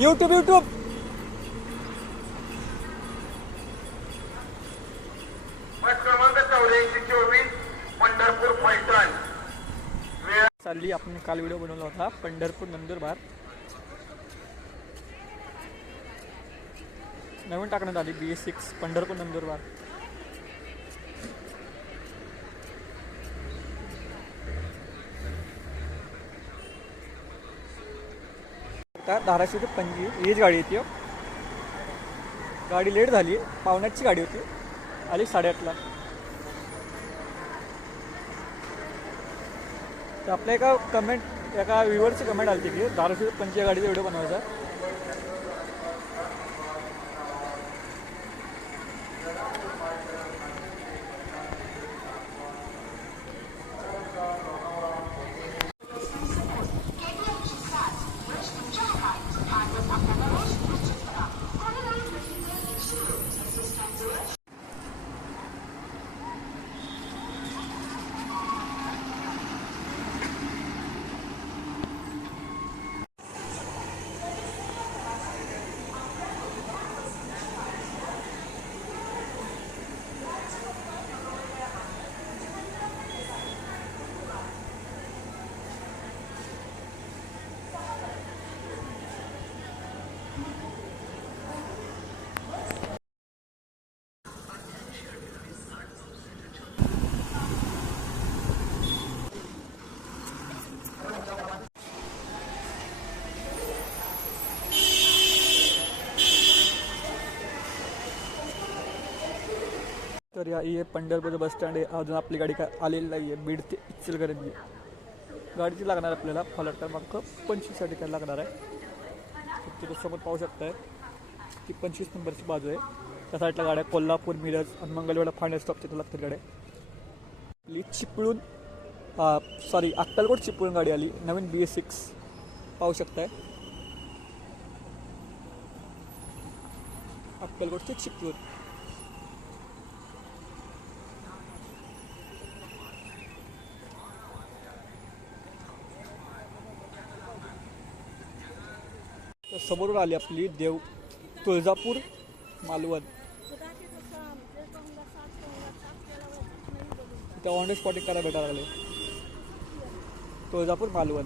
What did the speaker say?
YouTube YouTube बस क्रमांक चौऱ्याऐंशी चोवीस पंढरपूर पैठण. चालली आपण काल व्हिडिओ बनवला होता पंढरपूर नंदुरबार. नवीन टाकण्यात आली B S six Pandharpur Nandurbar. आता धाराशिव ते पणजी हीच गाडी येते. हो. गाडी लेट झाली पावण्याची गाडी होती. आली साडेआठला. तर आपल्या एका कमेंट एका व्ह्युअरची कमेंट आली की धाराशिव ते पणजी या गाडीचा व्हिडिओ बनवायचा. तर या हे पंढरपूर बस स्टँड आहे. अजून आपली गाडी काय आलेली नाही आहे बीड ते इचलकरंजी. गाडीची लागणार आपल्याला. फलट क्रमांक पंचवीससाठी काय लागणार आहे. तिथं समोर पाहू शकताय ती पंचवीस नंबरची बाजू आहे. त्या साईडला गाड्या कोल्हापूर मिरज आणि मंगलवेडा फायनल स्टॉप तिथं लागतात गाड्या. आपली चिपळूण सॉरी अक्कलकोट चिपळूण गाडी आली. नवीन बी एस सिक्स पाहू शकताय. अक्कलकोटचे चिपळूण. तर समोरून आली आपली देव तुळजापूर मालवण. त्या ऑन स्पॉटिंग करायला भेटायला लागले. तुळजापूर मालवण.